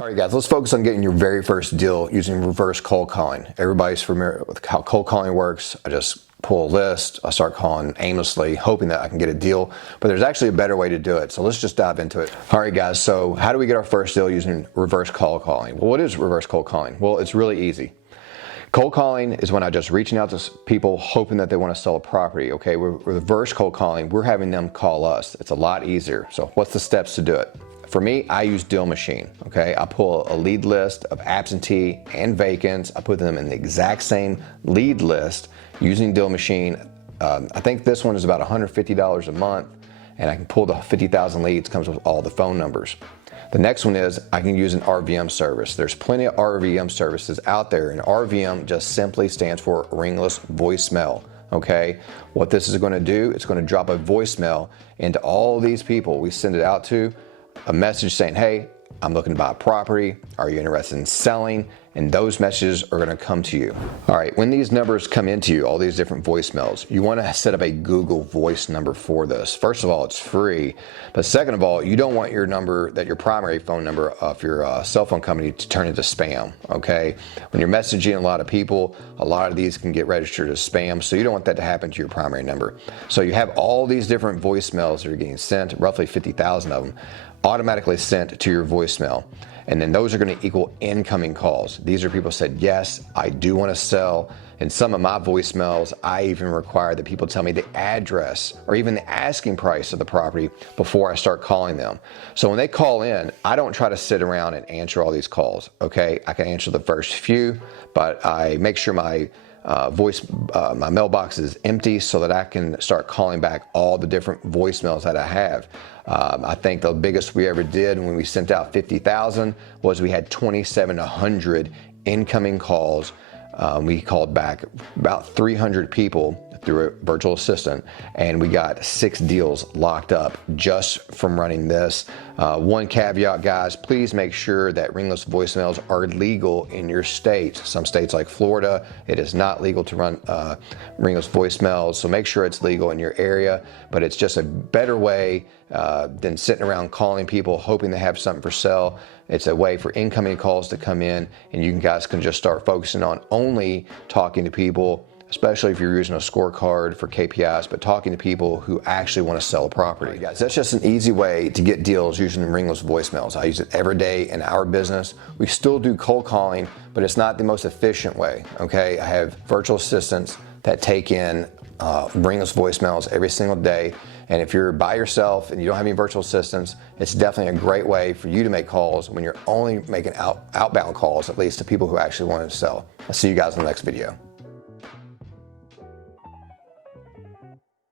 All right, guys, let's focus on getting your very first deal using reverse cold calling. Everybody's familiar with how cold calling works. I just pull a list, I start calling aimlessly, hoping that I can get a deal, but there's actually a better way to do it. So let's just dive into it. All right, guys, so how do we get our first deal using reverse cold calling? Well, what is reverse cold calling? Well, it's really easy. Cold calling is when I'm just reaching out to people hoping that they want to sell a property, okay? With reverse cold calling, we're having them call us. It's a lot easier. So what's the steps to do it? For me, I use DealMachine, okay? I pull a lead list of absentee and vacants. I put them in the exact same lead list using DealMachine. I think this one is about $150 a month, and I can pull the 50,000 leads, comes with all the phone numbers. The next one is I can use an RVM service. There's plenty of RVM services out there, and RVM just simply stands for ringless voicemail. Okay, what this is going to do, it's going to drop a voicemail into all these people we send it out to, a message saying, hey, I'm looking to buy a property. Are you interested in selling? And those messages are going to come to you. All right, when these numbers come into you, all these different voicemails, you want to set up a Google voice number for this. First of all, it's free. But second of all, you don't want your number, your primary phone number of your cell phone company, to turn into spam, okay? When you're messaging a lot of people, a lot of these can get registered as spam, so you don't want that to happen to your primary number. So you have all these different voicemails that are getting sent, roughly 50,000 of them, automatically sent to your voicemail. And then those are going to equal incoming calls. These are people who said, yes, I do want to sell. In some of my voicemails, I even require that people tell me the address or even the asking price of the property before I start calling them. So when they call in, I don't try to sit around and answer all these calls, okay? I can answer the first few, but I make sure my my mailbox is empty so that I can start calling back all the different voicemails that I have. I think the biggest we ever did when we sent out 50,000 was we had 2,700 incoming calls. We called back about 300 people through a virtual assistant, and we got 6 deals locked up just from running this. One caveat, guys, please make sure that ringless voicemails are legal in your state. Some states like Florida, it is not legal to run ringless voicemails, so make sure it's legal in your area, but it's just a better way than sitting around calling people hoping they have something for sale. It's a way for incoming calls to come in, and you guys can just start focusing on only talking to people, especially if you're using a scorecard for KPIs, but talking to people who actually want to sell a property. Right, guys, that's just an easy way to get deals using ringless voicemails. I use it every day in our business. We still do cold calling, but it's not the most efficient way, okay? I have virtual assistants that take in ringless voicemails every single day. And if you're by yourself and you don't have any virtual assistants, it's definitely a great way for you to make calls when you're only making outbound calls, at least to people who actually want to sell. I'll see you guys in the next video.